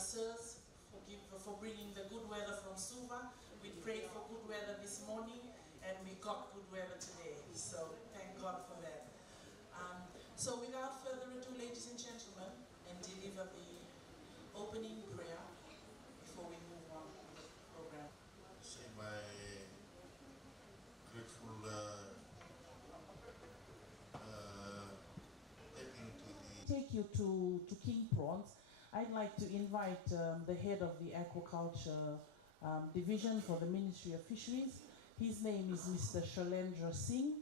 sirs for bringing the good weather from Suva. We prayed for good weather this morning and we got good weather today. So thank God for that. So without further ado, ladies and gentlemen, and deliver the opening prayer before we move on with the program. Say my grateful Take you to King Prawns. I'd like to invite the head of the aquaculture division for the Ministry of Fisheries. His name is Mr. Shailendra Singh.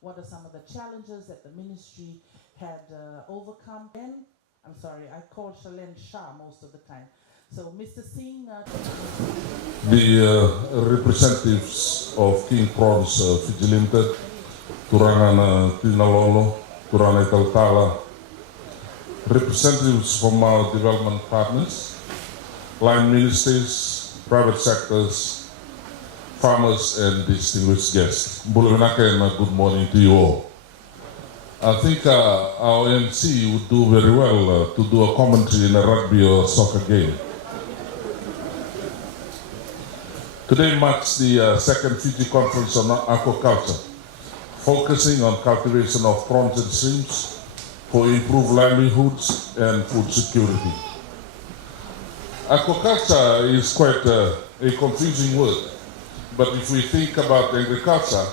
What are some of the challenges that the ministry had overcome? I call Shailen Shah most of the time. So Mr. Singh... The representatives of King Prawns Fiji Limited, Turana Tinalolo, Turana Tautala, representatives from our development partners, line ministers, private sectors, farmers and distinguished guests. Good morning to you all. I think our MC would do very well to do a commentary in a rugby or soccer game. Today marks the second Fiji Conference on Aquaculture, focusing on cultivation of prawns and shrimps for improved livelihoods and food security. Aquaculture is quite a confusing word, but if we think about agriculture,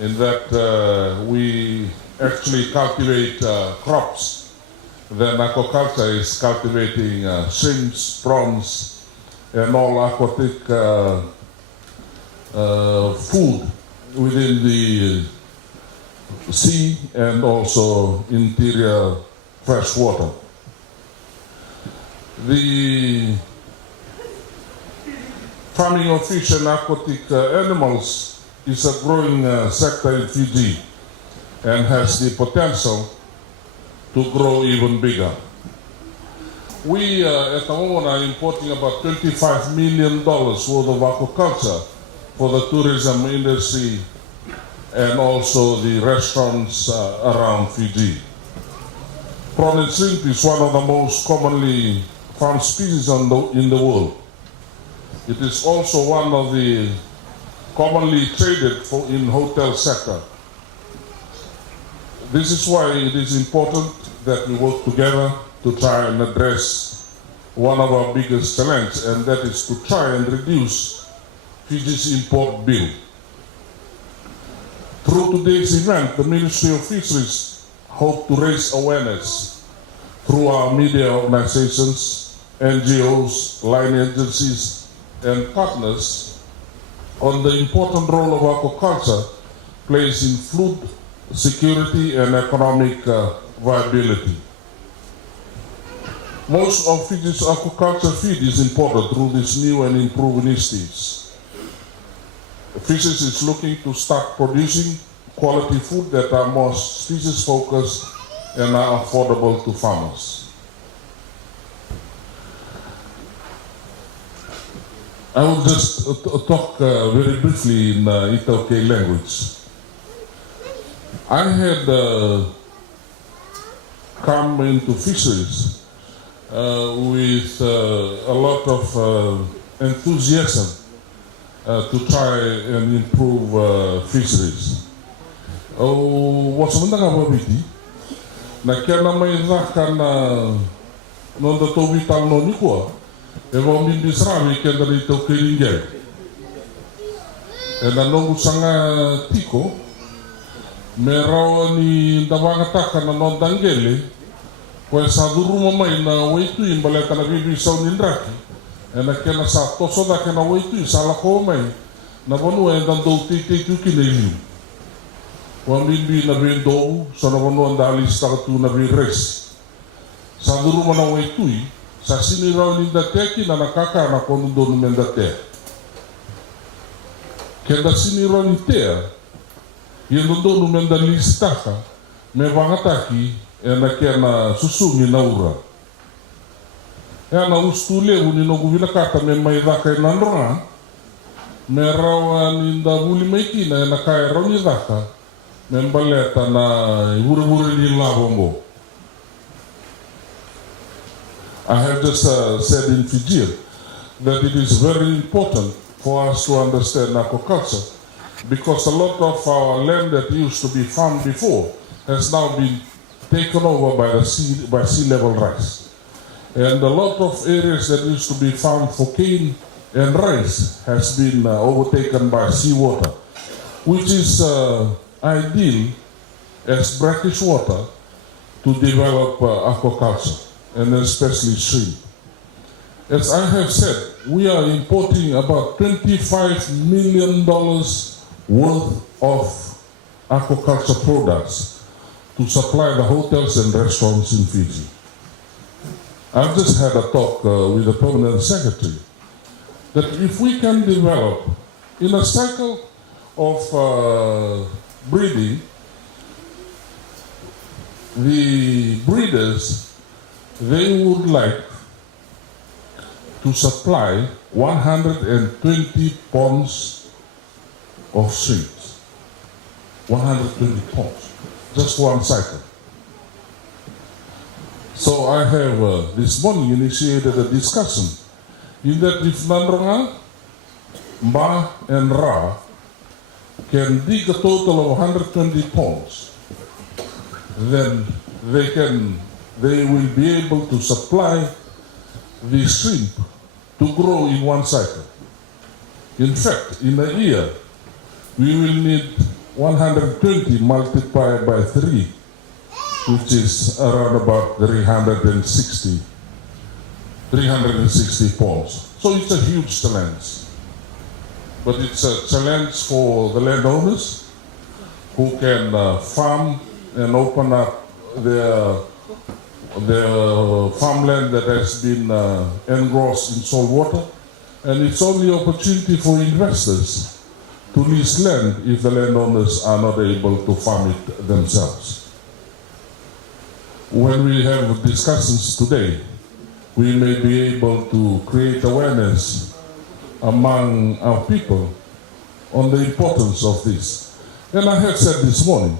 in that we actually cultivate crops, then aquaculture is cultivating shrimps, prawns, and all aquatic food within the sea and also interior fresh water. The farming of fish and aquatic animals is a growing sector in Fiji and has the potential to grow even bigger. We at the moment are importing about $25 million worth of aquaculture for the tourism industry and also the restaurants around Fiji. Prawn and shrimp is one of the most commonly found species in the world. It is also one of the commonly traded in hotel sector. This is why it is important that we work together to try and address one of our biggest challenges, and that is to try and reduce Fiji's import bill. Through today's event, the Ministry of Fisheries hope to raise awareness through our media organizations, NGOs, line agencies, and partners on the important role of aquaculture plays in food security and economic viability. Most of Fiji's aquaculture feed is imported through these new and improved initiatives. Fisheries is looking to start producing quality food that are more species focused and are affordable to farmers. I will just talk very briefly in Itaukei language. I had come into fisheries with a lot of enthusiasm to try and improve fisheries. What's the matter? Na kena mai zaka na nonda tobi tal no ni ko e vo mi disravi ke da to kiringe e na no sanga tiko me rawa ni ndavanga taka na no dangele ko sa duru mai na weitu imbale kana bibi sau ni ndraki e na kena sa toso da kena weitu sa la ko mai na bonu e dan do ti tu ki nei wa bibi na vendo so na bonu andali sta tu na vi res sa duru mana weitu sa sini rawa ni da teki na nakaka na kono do no menda te ke da sini rawa ni te yendo do no menda listaka me vangataki e na kena susumi na ura e na ustule uni no guvila kata me mai vaka e nandronga me rawa ni da buli mai kina e na kai rawa ni vaka me mbaleta na ure ni lavombo I have just said in Fijian that it is very important for us to understand aquaculture, because a lot of our land that used to be farmed before has now been taken over by sea level rise. And a lot of areas that used to be farmed for cane and rice has been overtaken by seawater, which is ideal as brackish water to develop aquaculture, and especially shrimp. As I have said, we are importing about $25 million worth of aquaculture products to supply the hotels and restaurants in Fiji. I've just had a talk with the Permanent Secretary that if we can develop in a cycle of breeding, the breeders, they would like to supply 120 ponds of shrimps. 120 ponds, just one cycle. So I have this morning initiated a discussion in that if Nandronga, Ma and Ra can dig a total of 120 ponds, then they will be able to supply the shrimp to grow in one cycle. In fact, in a year, we will need 120 multiplied by 3, which is around about 360 ponds. So it's a huge challenge. But it's a challenge for the landowners who can farm and open up their farmland that has been engrossed in salt water. And it's only opportunity for investors to lease land if the landowners are not able to farm it themselves. When we have discussions today, we may be able to create awareness among our people on the importance of this. And I have said this morning,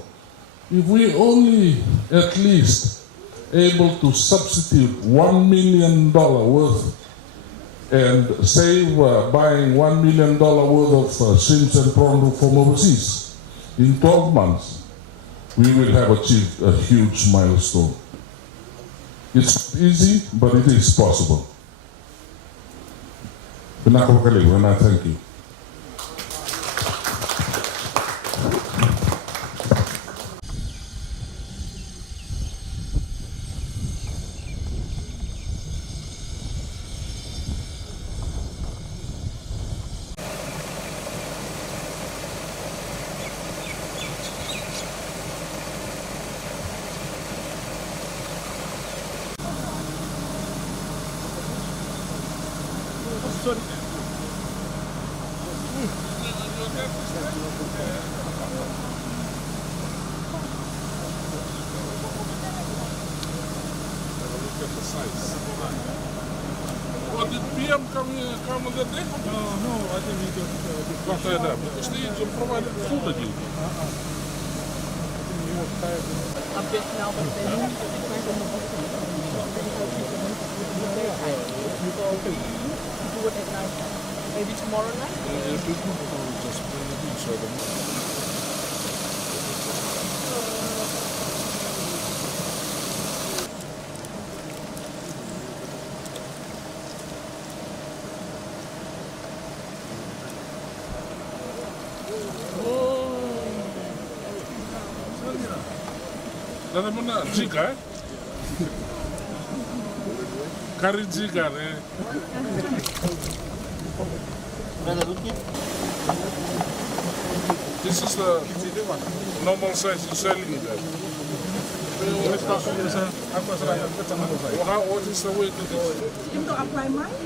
if we only at least able to substitute $1 million worth and save buying $1 million worth of shrimps and prawns from overseas in 12 months, we will have achieved a huge milestone. It's easy, but it is possible. And I thank you. Did PM come on that day? No, I think we got Because they provided food again. Now, but then do it at night. Maybe tomorrow night? Just bring it in so Nada mana jika, kari jika ne. This is the normal size you're selling it at. What is the weight of this? You to apply mine?